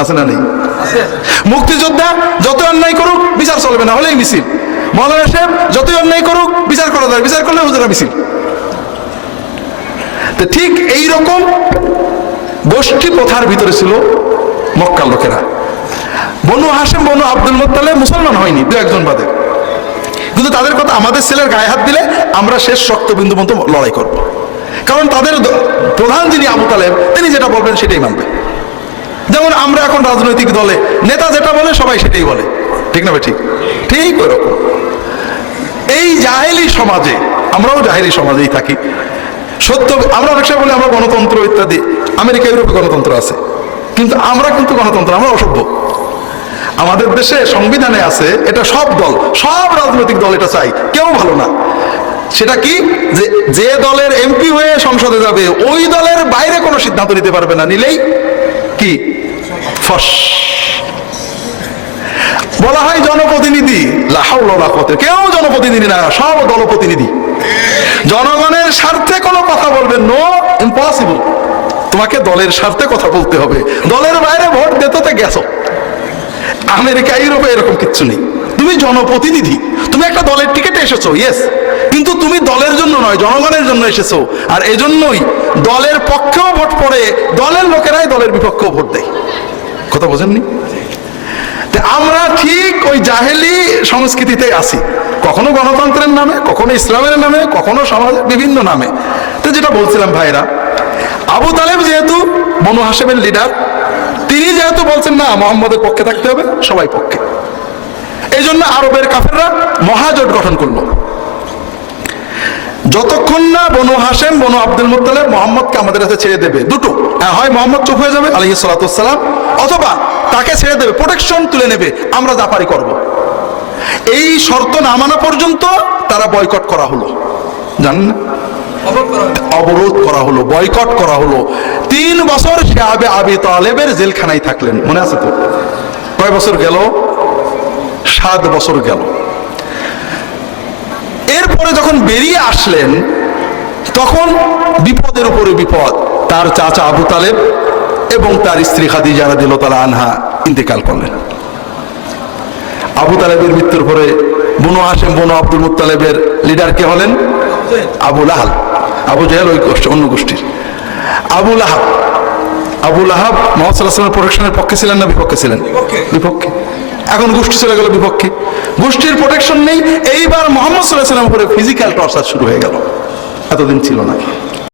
আছে না নেই? মুক্তিযোদ্ধা যত অন্যায় করুক, বিচার চলবে না, হলেই মিছিল। মৌলানা সাহেব, যতই অন্যায় করুক, বিচার করা যায়, বিচার করলে হুজুরা মিছিল। তো ঠিক এই রকম গোষ্ঠী প্রথার ভিতরে ছিল মক্কার লোকেরা। বনু হাসেম বনু আব্দুল মোত্তালে মুসলমান হয়নি, দু একজন বাদে। কিন্তু তাদের কথা আমাদের ছেলের গায়ে হাত দিলে আমরা শেষ রক্তবিন্দু মতো লড়াই করব। কারণ তাদের প্রধান যিনি আবু তালেব, তিনি যেটা বলবেন সেটাই মানবে। যেমন আমরা এখন রাজনৈতিক দলে, নেতা যেটা বলে, সবাই সেটাই বলে। ঠিক না ঠিক ঠিক ওরকম এই জাহেলি সমাজে, আমরাও জাহেলি সমাজেই থাকি। সত্য, আমরা অনেক সময় বলি আমরা গণতন্ত্র ইত্যাদি। আমেরিকা, ইউরোপে গণতন্ত্র আছে। কিন্তু আমরা কিন্তু গণতন্ত্র, আমরা অসভ্য। আমাদের দেশে সংবিধানে আছে, এটা সব দল, সব রাজনৈতিক দল এটা চাই কেউ ভালো না। সেটা কি? যে যে দলের এমপি হয়ে সংসদে যাবে, ওই দলের বাইরে কোনো সিদ্ধান্ত নিতে পারবে না, নিলেই কি? ফস বলা হয় জনপ্রতিনিধি। কেউ জনপ্রতিনিধি না, সব দলপ্রতিনিধি জনগণের স্বার্থে কোনো কথা বলবে নো ইম্পসিবল তোমাকে দলের স্বার্থে কথা বলতে হবে। দলের বাইরে ভোট দিতে গেছো। আমেরিকা, ইউরোপে এরকম কিচ্ছু নেই। তুমি জনপ্রতিনিধি। তুমি একটা দলের টিকিটে এসেছ ইয়েস কিন্তু তুমি দলের জন্য নয়, জনগণের জন্য এসেছ। আর এজন্যই দলের পক্ষেও ভোট পড়ে, দলের লোকেরাই দলের বিপক্ষেও ভোট দেয়। কথা বোঝেননি? আমরা ঠিক ওই জাহেলি সংস্কৃতিতে আছি। কখনো গণতন্ত্রের নামে, কখনো ইসলামের নামে, কখনো সমাজের বিভিন্ন নামে। তো যেটা বলছিলাম ভাইরা, আবু তালেব যেহেতু বনু হাসেমের লিডার তিনি যেহেতু বলছেন, না, মোহাম্মদের পক্ষে থাকতে হবে, সবাই পক্ষে। এই জন্য আরবের কাফেররা মহাজোট গঠন করল। যতক্ষণ না বনু হাসেম বনু আব্দুল মুত্তালেব মোহাম্মদকে আমাদের কাছে ছেড়ে দেবে দুটো। হ্যাঁ, হয় মোহাম্মদ চুপ হয়ে যাবে আলহি সালাতাম অথবা তাকে ছেড়ে দেবে প্রোটেকশন তুলে নেবে আমরা জাপারি করব। এই শর্ত না মানা পর্যন্ত তারা বয়কট করা হলো। জানেন না? অবরোধ করা হলো। বয়কট করা হলো তিন বছর সে আবে আবি তালেবের জেলখানায় থাকলেন মনে আছে তো? কয় বছর গেল? সাত বছর গেল। এরপরে যখন বেরিয়ে আসলেন, তখন বিপদের উপরে বিপদ, তার চাচা আবু তালেব এবং তার স্ত্রী খাদি খাদিজা রাদিয়াল্লাহু তাআলা আনহা ইন্তেকাল করলেন। আবু তালেবের মৃত্যুর পরে বনু হাসেম বনু আব্দুল মুত্তালেবের লিডার কে হলেন? Abu Lahab. আবু জাহেল ওই গোষ্ঠী, অন্য গোষ্ঠীর। আবু লাহাব। আবু লাহাব মোহাম্মদ সাল্লাহামের প্রোটেকশনের পক্ষে ছিলেন না বিপক্ষে ছিলেন? বিপক্ষে। এখন গোষ্ঠী চলে গেল বিপক্ষে। গোষ্ঠীর প্রোটেকশন নেই। এইবার মোহাম্মদ সাল্লাহ সাল্লাম উপরে ফিজিক্যাল টর্চার শুরু হয়ে গেল। এতদিন ছিল না